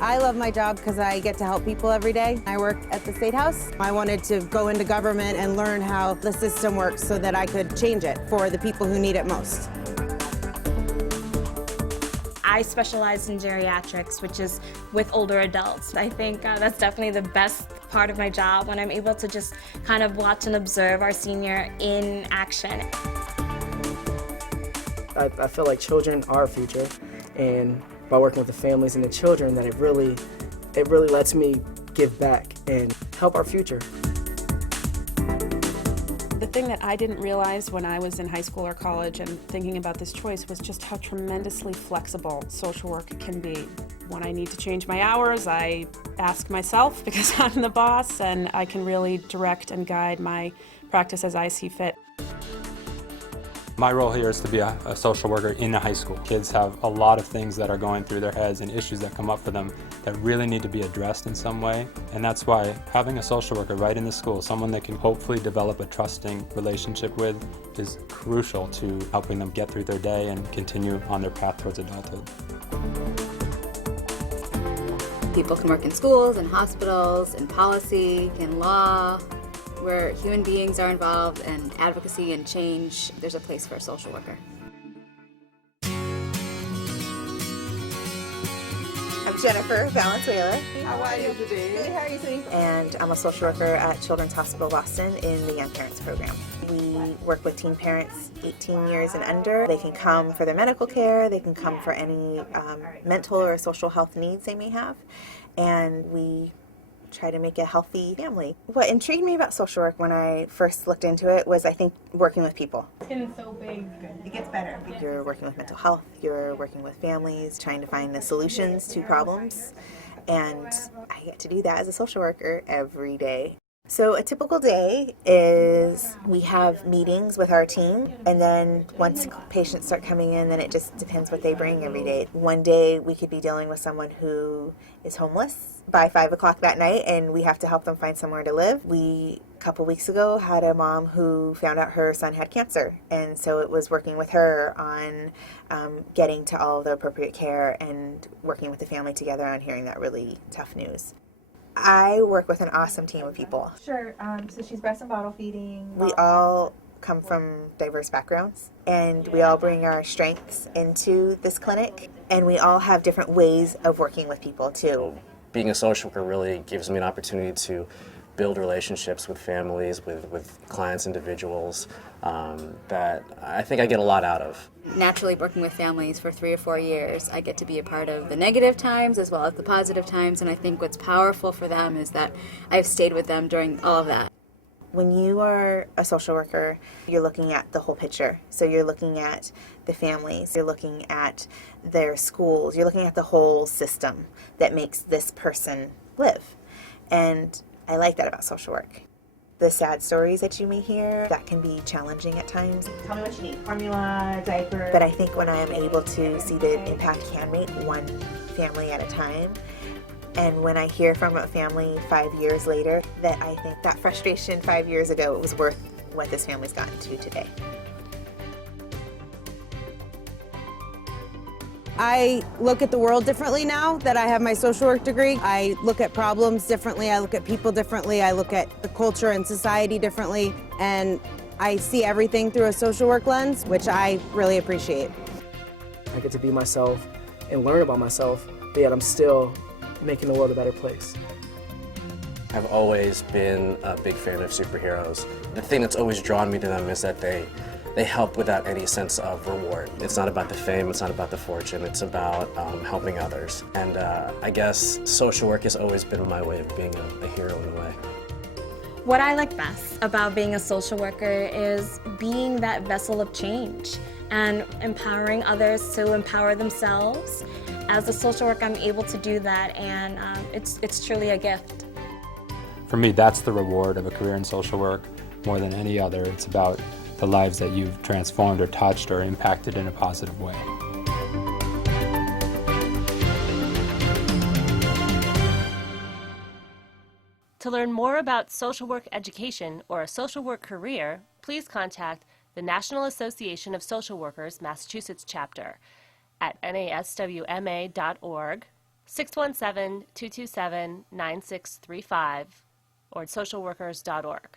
I love my job because I get to help people every day. I work at the State House. I wanted to go into government and learn how the system works so that I could change it for the people who need it most. I specialize in geriatrics, which is with older adults. I think that's definitely the best part of my job, when I'm able to just kind of watch and observe our senior in action. I feel like children are our future, and by working with the families and the children, that it really lets me give back and help our future. The thing that I didn't realize when I was in high school or college and thinking about this choice was just how tremendously flexible social work can be. When I need to change my hours, I ask myself because I'm the boss, and I can really direct and guide my practice as I see fit. My role here is to be a social worker in a high school. Kids have a lot of things that are going through their heads and issues that come up for them that really need to be addressed in some way. And that's why having a social worker right in the school, someone they can hopefully develop a trusting relationship with, is crucial to helping them get through their day and continue on their path towards adulthood. People can work in schools, in hospitals, in policy, in law. Where human beings are involved and advocacy and change, there's a place for a social worker. I'm Jennifer Valenzuela. How are you today? Good, how are you today? And I'm a social worker at Children's Hospital Boston in the Young Parents Program. We work with teen parents 18 years and under. They can come for their medical care, they can come for any mental or social health needs they may have, and we try to make a healthy family. What intrigued me about social work when I first looked into it was, I think, working with people. It's getting so big. It gets better. You're working with mental health, you're working with families, trying to find the solutions to problems, and I get to do that as a social worker every day. So a typical day is we have meetings with our team, and then once patients start coming in, then it just depends what they bring every day. One day we could be dealing with someone who is homeless by 5 o'clock that night, and we have to help them find somewhere to live. We, a couple weeks ago, had a mom who found out her son had cancer, and so it was working with her on getting to all of the appropriate care and working with the family together on hearing that really tough news. I work with an awesome team of people. Sure, so she's breast and bottle feeding. We all come from diverse backgrounds, and we all bring our strengths into this clinic, and we all have different ways of working with people too. Being a social worker really gives me an opportunity to build relationships with families, with clients, individuals, that I think I get a lot out of. Naturally, working with families for 3 or 4 years, I get to be a part of the negative times as well as the positive times, and I think what's powerful for them is that I've stayed with them during all of that. When you are a social worker, you're looking at the whole picture. So you're looking at the families, you're looking at their schools, you're looking at the whole system that makes this person live. And I like that about social work. The sad stories that you may hear, that can be challenging at times. Tell me what you need. Formula, diaper. But I think when I am able to see the impact can make one family at a time, and when I hear from a family 5 years later, that I think that frustration 5 years ago, it was worth what this family's gotten to today. I look at the world differently now that I have my social work degree. I look at problems differently, I look at people differently, I look at the culture and society differently, and I see everything through a social work lens, which I really appreciate. I get to be myself and learn about myself, but yet I'm still making the world a better place. I've always been a big fan of superheroes. The thing that's always drawn me to them is that they help without any sense of reward. It's not about the fame, it's not about the fortune, it's about helping others. And I guess social work has always been my way of being a hero in a way. What I like best about being a social worker is being that vessel of change and empowering others to empower themselves. As a social worker, I'm able to do that, and it's truly a gift. For me, that's the reward of a career in social work more than any other. It's about the lives that you've transformed or touched or impacted in a positive way. To learn more about social work education or a social work career, please contact the National Association of Social Workers, Massachusetts Chapter, at NASW-MA.org, 617-227-9635, or socialworkers.org.